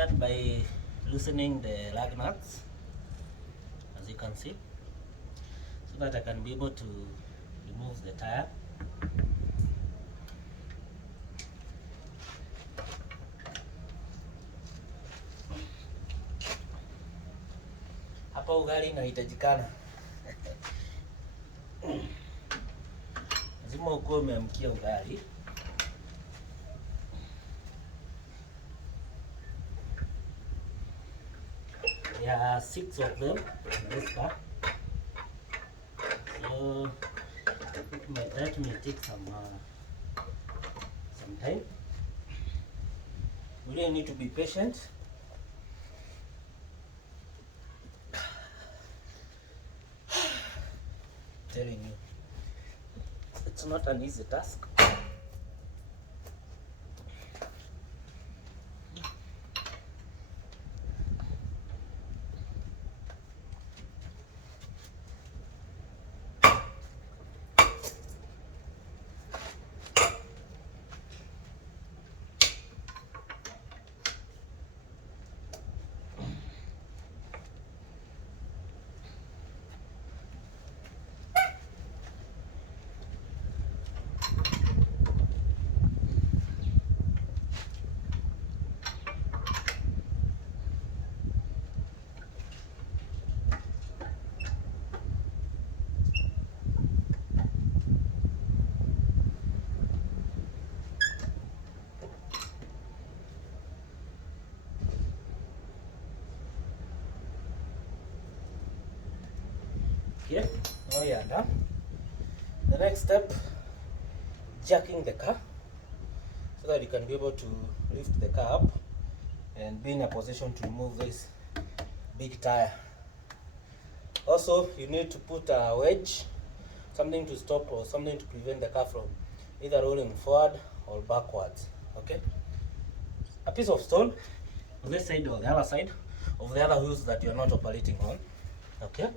start by loosening the lug nuts, as you can see, so that I can be able to remove the tire. Hapa ugali inahitajikana. Lazima ukuwe umeamkia ugali. There are 6 of them in this car. So that may take some time. We really need to be patient. Telling you, it's not an easy task. Okay, now you are done. The next step, jacking the car so that you can be able to lift the car up and be in a position to remove this big tire. Also, you need to put a wedge, something to stop or something to prevent the car from either rolling forward or backwards. Okay, a piece of stone on this side or the other side of the other wheels that you are not operating on. Okay,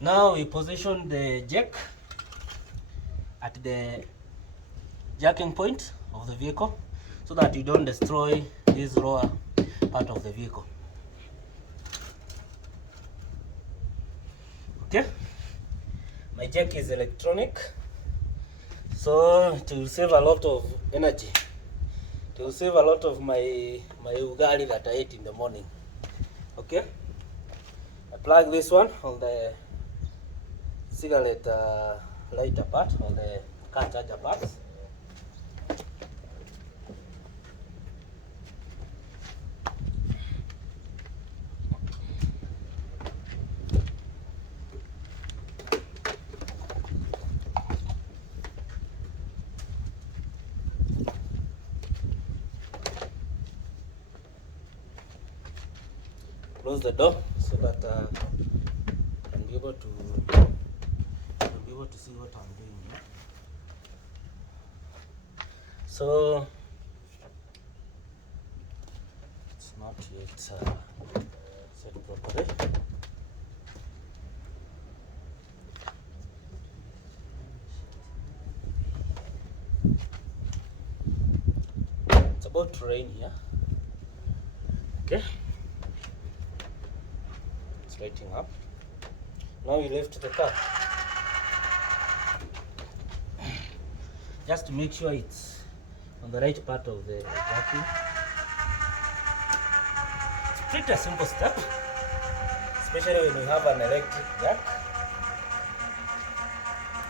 now we position the jack at the jacking point of the vehicle so that you don't destroy this lower part of the vehicle. Okay, my jack is electronic, so it will save a lot of energy. It will save a lot of my ugali that I ate in the morning. Okay, I plug this one on the cigarette lighter part, on the car charger parts. Close the door so that I can be able to see what I'm doing here. So it's not yet set properly. It's about to rain here. Okay, it's lighting up. Now you lift the car. Just to make sure it's on the right part of the jacking. It's pretty a simple step, especially when you have an electric jack.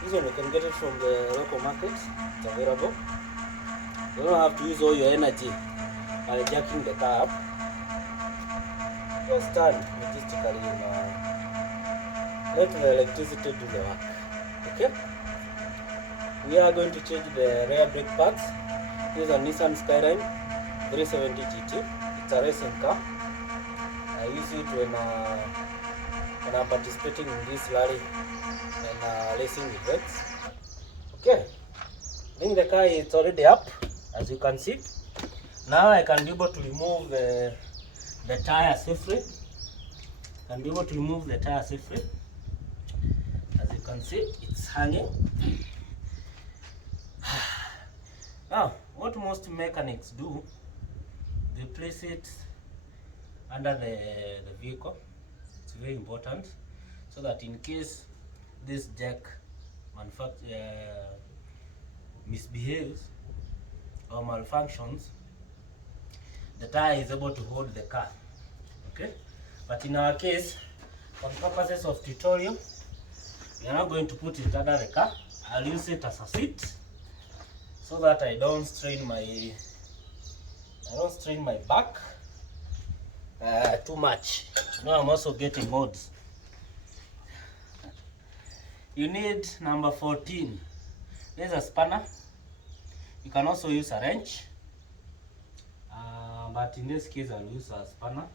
This one you can get it from the local market. It's available. You don't have to use all your energy by jacking the car up. Just stand logistically and let the electricity do the work. Okay? We are going to change the rear brake pads. This is a Nissan Skyline 370 GT. It's a racing car. I use it when I'm participating in this rally and racing events. Okay, I think the car is already up, as you can see. Now I can be able to remove the tire safely. As you can see, it's hanging. Now, what most mechanics do they place it under the vehicle. It's very important, so that in case this jack misbehaves or malfunctions, the tire is able to hold the car. Okay, but in our case, for the purposes of tutorial, we are not going to put it under the car. I'll use it as a seat so that I don't strain my back too much. Now I'm also getting odds. You need number 14. There's a spanner. You can also use a wrench, but in this case I'll use a spanner.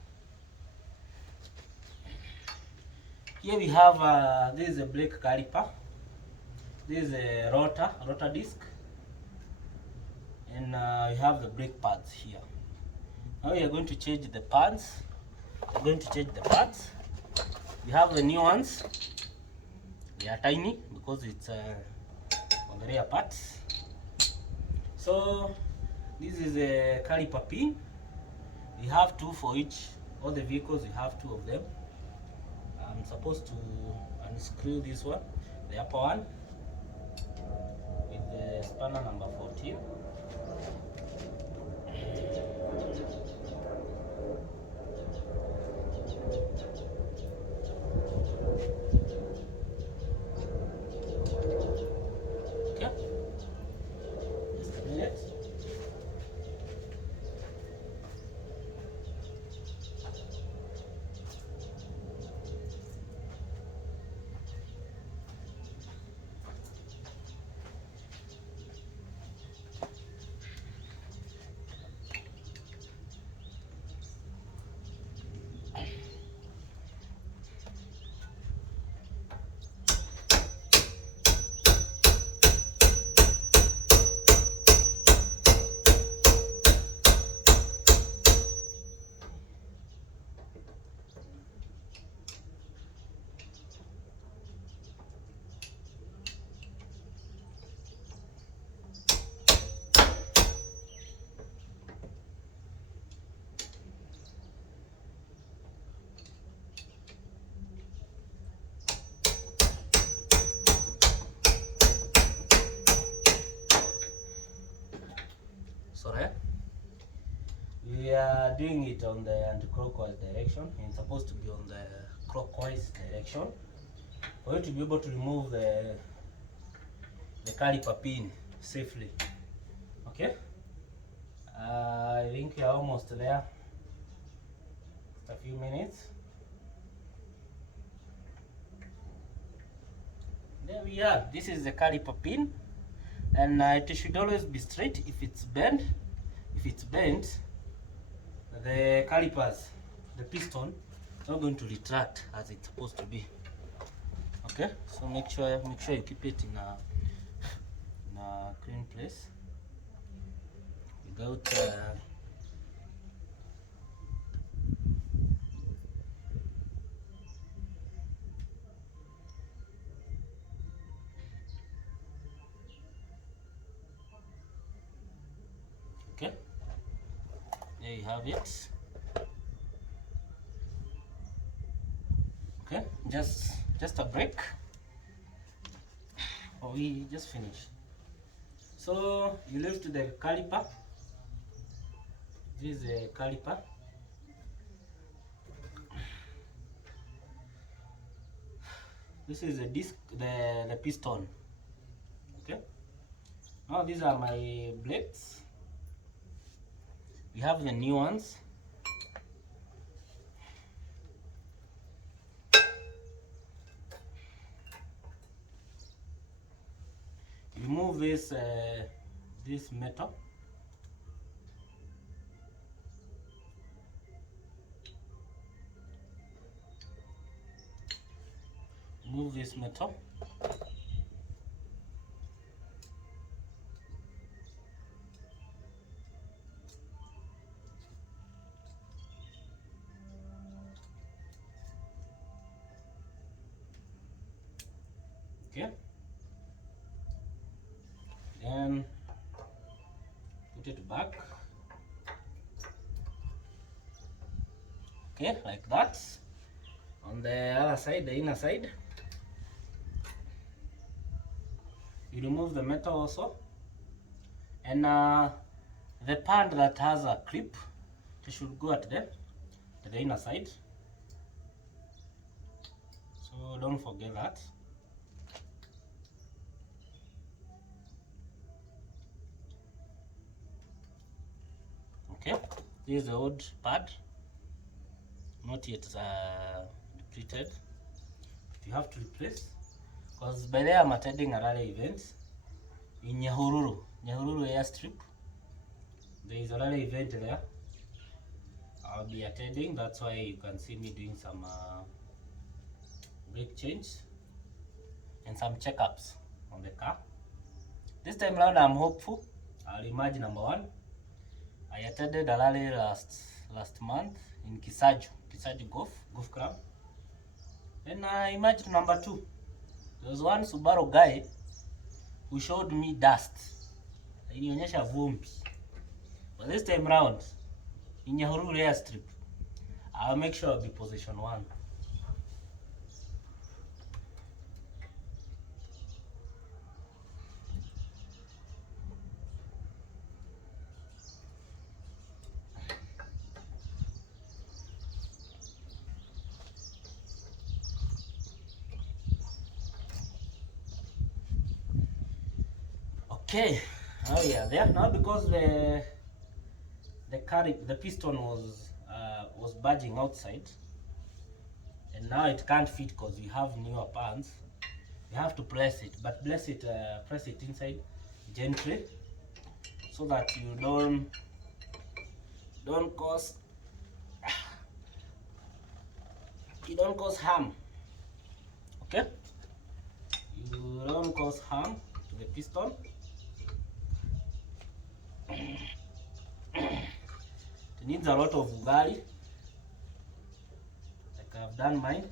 Here we have this is a brake caliper, this is a rotor disc, and we have the brake pads here. Now we are going to change the pads. We have the new ones. They are tiny because it's on the rear parts. So this is a caliper pin. We have two for each. All the vehicles, we have two of them. I'm supposed to unscrew this one, the upper one, with the spanner number 14. Okay, just a minute. Sorry, we are doing it on the anti-clockwise direction. It's supposed to be on the clockwise direction for you to be able to remove the caliper pin safely. Okay, I think we are almost there. Just a few minutes. There we are. This is the caliper pin, and it should always be straight. If it's bent, the calipers, the piston, is not going to retract as it's supposed to be. Okay, so make sure you keep it in a clean place without okay, there you have it. Okay, just a break, or we just finished. So you lift the caliper. This is a caliper. This is the disc, the piston. Okay. Now these are my blades. We have the new ones. Remove this metal. Remove this metal. Okay. Then put it back. Okay, like that. On the other side, the inner side, you remove the metal also, and the pad that has a clip, it should go at the inner side, so don't forget that. Okay, this is the old pad, not yet depleted. You have to replace, because by there I'm attending a rally event in Nyahururu airstrip. There is a rally event there I'll be attending. That's why you can see me doing some brake change and some checkups on the car. This time around I'm hopeful. I'll emerge number 1. I attended a rally last month in Kisaju Golf Club, and I emerged number 2. There was one Subaru guy who showed me dust. Ilionyesha vumbi. But this time round, in Nyahururu airstrip, I'll make sure I'll be position 1. Okay, now we are there. Now because the piston was budging outside, and now it can't fit because we have newer pans. You have to press it, but press it inside gently, so that you don't cause harm. Okay, you don't cause harm to the piston. It needs a lot of ugali, like I've done mine.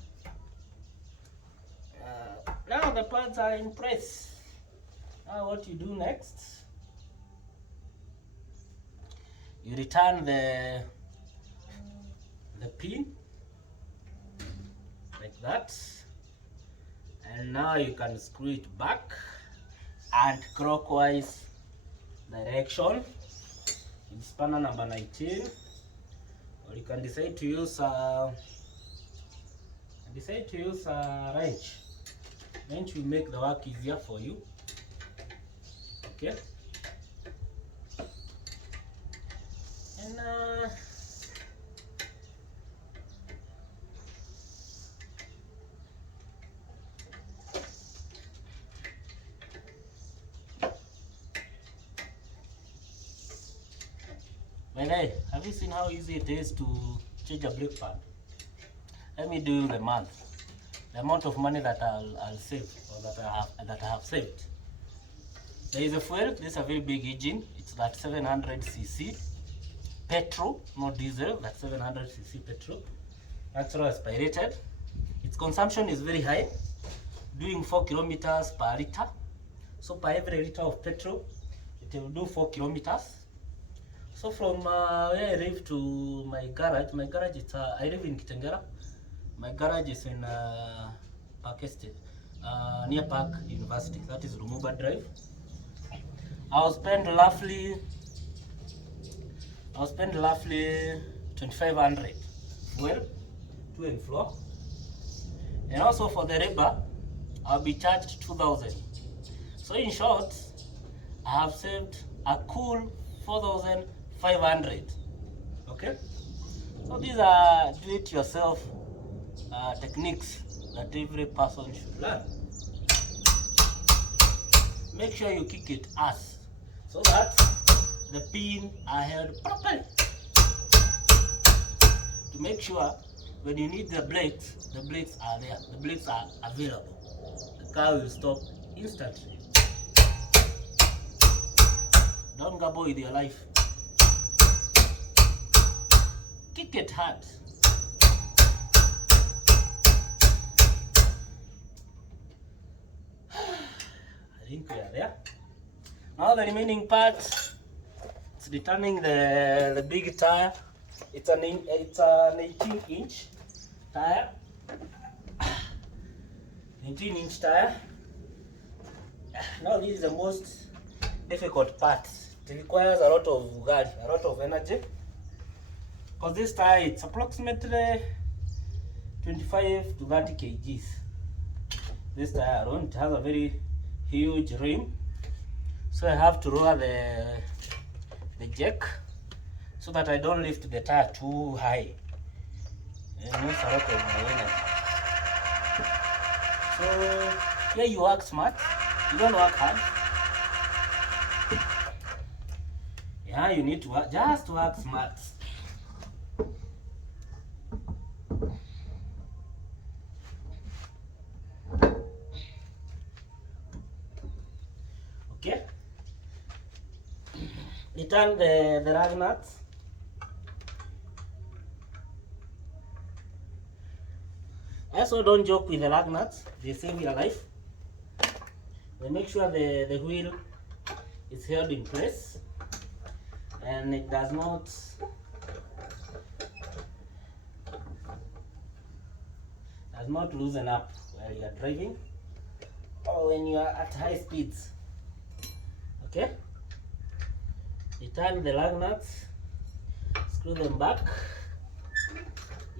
Now the pads are in place. Now what you do next, you return the pin like that, and now you can screw it back anti-clockwise direction in spanner number 19, or you can decide to use wrench. Wrench will make the work easier for you. Okay, and by the way, have you seen how easy it is to change a brake pad? Let me do the math. The amount of money that I'll save, or that I have saved. There is a fuel. This is a very big engine. It's that 700cc petrol, not diesel. That 700cc petrol. Natural aspirated. Its consumption is very high, doing 4 kilometers per liter. So per every liter of petrol, it will do 4 kilometers. So from where I live to my garage is I live in Kitengela. My garage is in Park Estate, near Park University. That is Rumuba Drive. I'll spend roughly 2,500 fuel to and fro, and also for the labor I'll be charged 2,000. So in short, I have saved a cool 4,500. Okay, so these are do-it-yourself techniques that every person should learn. Make sure you kick it ass, so that the pin are held properly, to make sure when you need the brakes are there, the brakes are available. The car will stop instantly. Don't gamble with your life. Kick it hard. I think we are there. Now the remaining part, it's returning the big tire It's an 18-inch tire. 18-inch tire. Now this is the most difficult part. It requires a lot of gas, a lot of energy. Because this tire, it's approximately 25 to 30 kgs. This tire alone, it has a very huge rim. So I have to lower the jack so that I don't lift the tire too high. It needs a lot of my energy. So here you work smart, you don't work hard. Yeah, you need to work, just work smart. Okay. Return the rag nuts. Also, don't joke with the lug nuts, they save your life. They make sure the wheel is held in place and it does not loosen up while you are driving or when you are at high speeds. Okay? Return the lug nuts, screw them back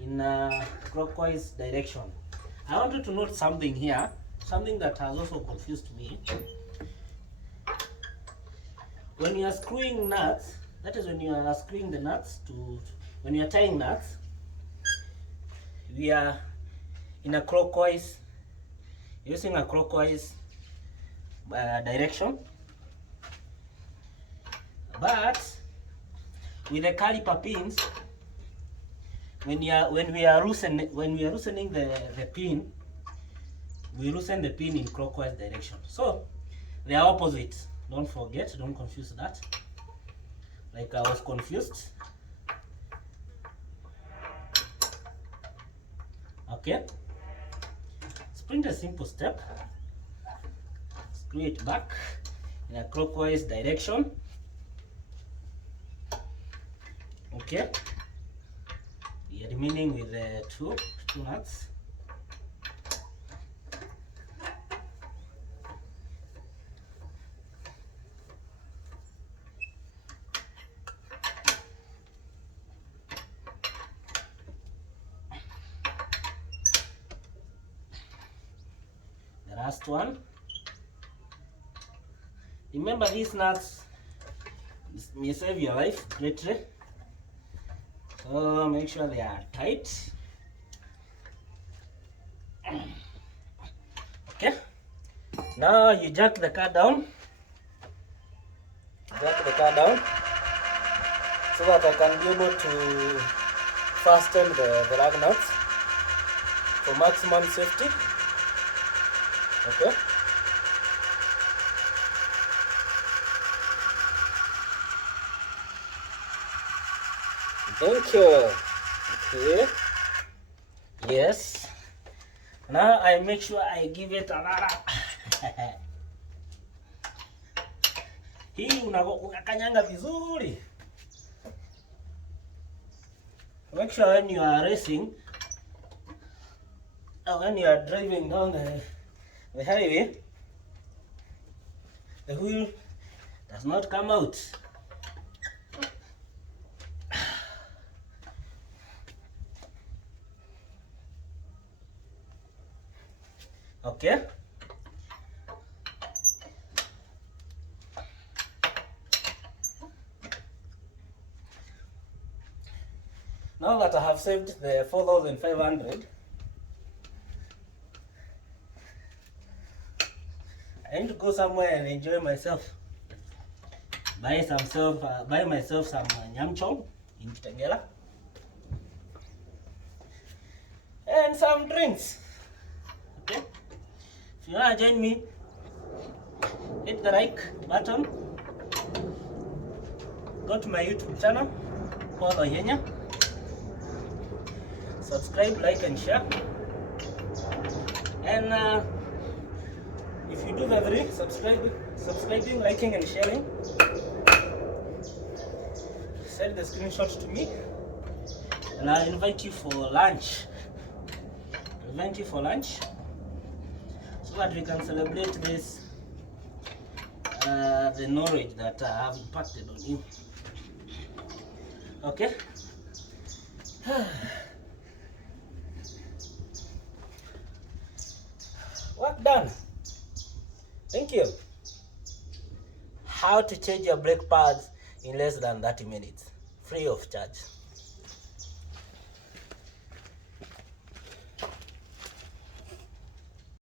in a clockwise direction. I want you to note something here, something that has also confused me. When you are screwing nuts, that is when you are screwing the nuts to, when you are tying nuts, we are in a clockwise, using a clockwise direction. But with the caliper pins, when we are loosening the pin, we loosen the pin in clockwise direction. So they are opposite. Don't forget, don't confuse that. Like I was confused. Okay. It's pretty a simple step. Screw it back in a clockwise direction. Okay. We are remaining with the two nuts. The last one. Remember, these nuts may save your life greatly. So make sure they are tight. Okay. Now you jack the car down. Jack the car down so that I can be able to fasten the lug nuts for maximum safety. Okay. Thank you. Okay. Yes. Now I make sure I give it another. Hii unakanyanga vizuri. Make sure when you are racing, or when you are driving down the highway, the wheel does not come out. Okay. Now that I have saved the 4,500, I need to go somewhere and enjoy myself. Buy myself some nyamchong in Kitengela and some drinks. Okay. If you wanna join me, hit the like button. Go to my YouTube channel, Paul Oyenya. Subscribe, like, and share. And if you do the three, subscribing, liking, and sharing, send the screenshot to me. and I'll invite you for lunch. So that we can celebrate this, the knowledge that I have imparted on you. Okay? Work done. Thank you. How to change your brake pads in less than 30 minutes, free of charge.